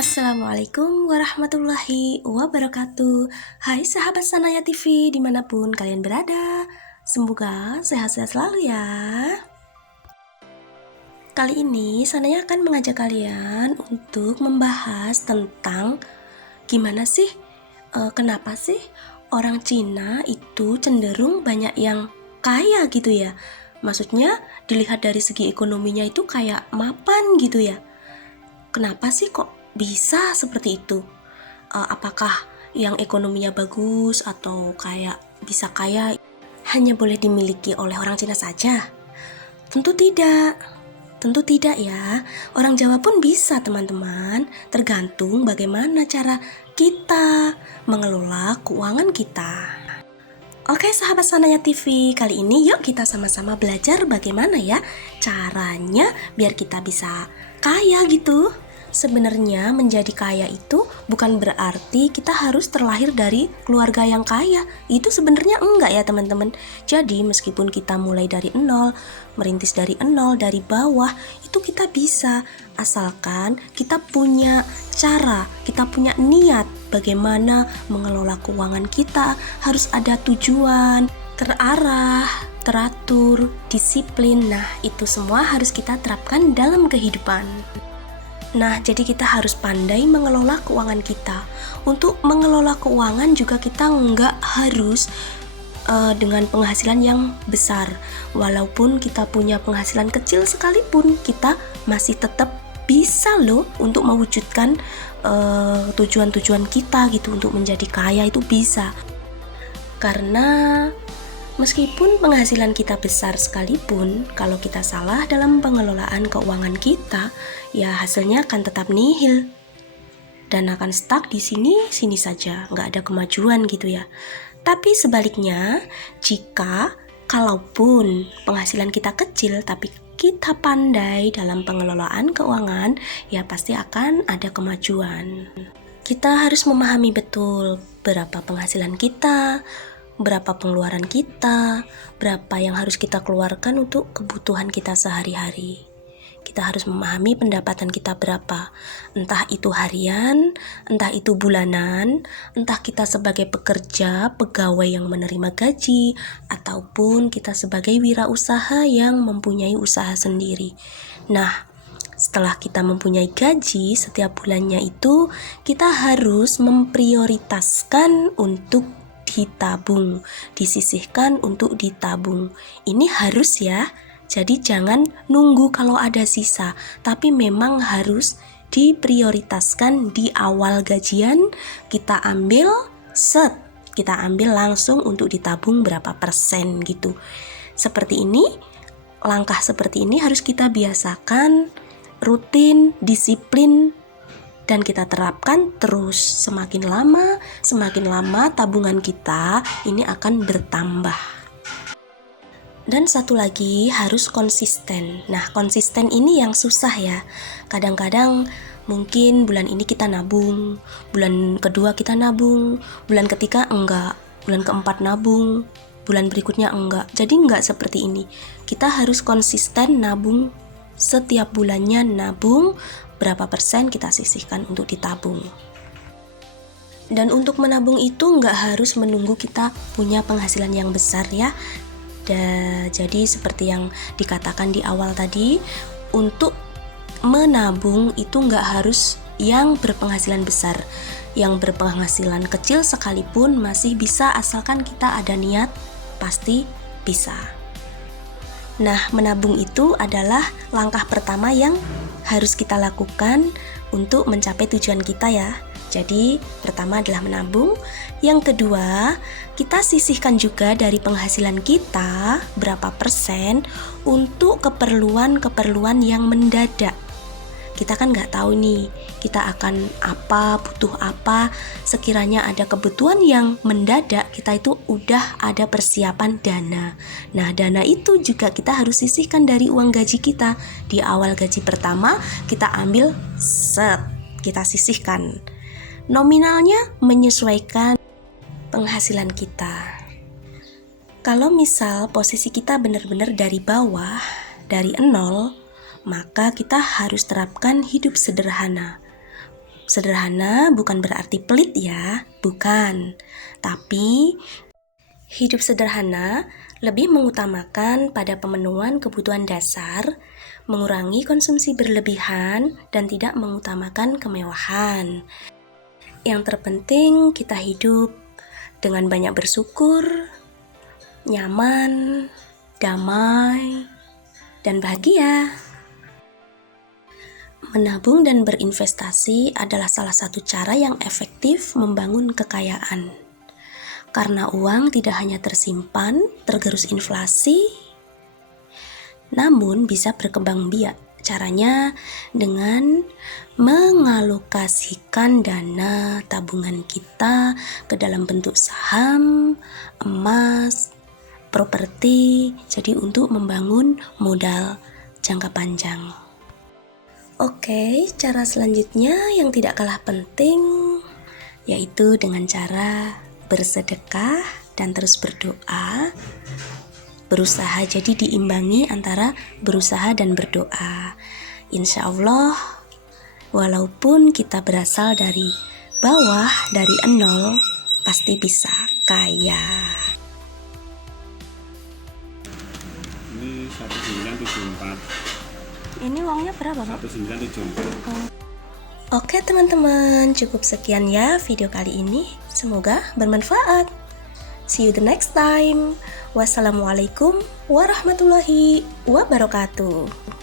Assalamualaikum warahmatullahi wabarakatuh. Hai sahabat Sanaya TV dimanapun kalian berada, semoga sehat-sehat selalu ya. Kali ini Sanaya akan mengajak kalian untuk membahas tentang gimana sih, kenapa sih orang Cina itu cenderung banyak yang kaya gitu ya. Maksudnya dilihat dari segi ekonominya itu kayak mapan gitu ya. Kenapa sih kok bisa seperti itu? Apakah yang ekonominya bagus atau kayak bisa kaya hanya boleh dimiliki oleh orang Cina saja? Tentu tidak. Tentu tidak ya. Orang Jawa pun bisa teman-teman. Tergantung bagaimana cara kita mengelola keuangan kita. Oke sahabat Sanaya TV, kali ini yuk kita sama-sama belajar bagaimana ya caranya biar kita bisa kaya gitu. Sebenarnya menjadi kaya itu bukan berarti kita harus terlahir dari keluarga yang kaya. Itu sebenarnya enggak ya teman-teman. Jadi meskipun kita mulai dari nol, merintis dari nol, dari bawah, itu kita bisa. Asalkan kita punya cara, kita punya niat bagaimana mengelola keuangan kita. Harus ada tujuan, terarah, teratur, disiplin. Nah, itu semua harus kita terapkan dalam kehidupan. Nah, jadi kita harus pandai mengelola keuangan kita. Untuk mengelola keuangan juga kita nggak harus dengan penghasilan yang besar. Walaupun kita punya penghasilan kecil sekalipun, kita masih tetap bisa loh untuk mewujudkan tujuan-tujuan kita gitu, untuk menjadi kaya itu bisa. Karena meskipun penghasilan kita besar sekalipun, kalau kita salah dalam pengelolaan keuangan kita, ya hasilnya akan tetap nihil dan akan stuck di sini saja, nggak ada kemajuan gitu ya. Tapi sebaliknya, kalaupun penghasilan kita kecil tapi kita pandai dalam pengelolaan keuangan, ya pasti akan ada kemajuan. Kita harus memahami betul berapa penghasilan kita, berapa pengeluaran kita, berapa yang harus kita keluarkan untuk kebutuhan kita sehari-hari. Kita harus memahami pendapatan kita berapa, entah itu harian, entah itu bulanan, entah kita sebagai pekerja, pegawai yang menerima gaji, ataupun kita sebagai wirausaha yang mempunyai usaha sendiri. Nah, setelah kita mempunyai gaji setiap bulannya itu, kita harus memprioritaskan untuk ditabung, disisihkan untuk ditabung. Ini harus ya. Jadi jangan nunggu kalau ada sisa, tapi memang harus diprioritaskan di awal gajian. Kita ambil kita ambil langsung untuk ditabung berapa persen gitu. Seperti ini, langkah seperti ini harus kita biasakan, rutin, disiplin, dan kita terapkan terus. Semakin lama tabungan kita ini akan bertambah. Dan satu lagi, harus konsisten. Nah, konsisten ini yang susah ya. Kadang-kadang mungkin bulan ini kita nabung, bulan kedua kita nabung, bulan ketiga enggak, bulan keempat nabung, bulan berikutnya enggak. Jadi enggak seperti ini. Kita harus konsisten nabung, setiap bulannya nabung, berapa persen kita sisihkan untuk ditabung. Dan untuk menabung itu nggak harus menunggu kita punya penghasilan yang besar ya. Jadi seperti yang dikatakan di awal tadi, untuk menabung itu nggak harus yang berpenghasilan besar. Yang berpenghasilan kecil sekalipun masih bisa, asalkan kita ada niat, pasti bisa. Nah, menabung itu adalah langkah pertama yang harus kita lakukan untuk mencapai tujuan kita ya. Jadi, pertama adalah menabung. Yang kedua, kita sisihkan juga dari penghasilan kita berapa persen untuk keperluan-keperluan yang mendadak. Kita kan nggak tahu nih, kita akan apa, butuh apa. Sekiranya ada kebutuhan yang mendadak, kita itu udah ada persiapan dana. Nah, dana itu juga kita harus sisihkan dari uang gaji kita. Di awal gaji pertama, kita ambil kita sisihkan. Nominalnya menyesuaikan penghasilan kita. Kalau misal posisi kita benar-benar dari bawah, dari nol, maka kita harus terapkan hidup sederhana. sederhana bukan berarti pelit ya, bukan. Tapi hidup sederhana lebih mengutamakan pada pemenuhan kebutuhan dasar, mengurangi konsumsi berlebihan, dan tidak mengutamakan kemewahan. Yang terpenting kita hidup dengan banyak bersyukur, nyaman, damai, dan bahagia. Menabung dan berinvestasi adalah salah satu cara yang efektif membangun kekayaan. Karena uang tidak hanya tersimpan, tergerus inflasi, namun bisa berkembang biak. Caranya dengan mengalokasikan dana tabungan kita ke dalam bentuk saham, emas, properti, jadi untuk membangun modal jangka panjang. Oke, cara selanjutnya yang tidak kalah penting yaitu dengan cara bersedekah dan terus berdoa. Berusaha, jadi diimbangi antara berusaha dan berdoa. Insya Allah, walaupun kita berasal dari bawah, dari nol, pasti bisa kaya. Ini 1974. Ini uangnya berapa, Pak? 1974. Oke teman-teman, cukup sekian ya video kali ini. Semoga bermanfaat. See you the next time. Wassalamualaikum warahmatullahi wabarakatuh.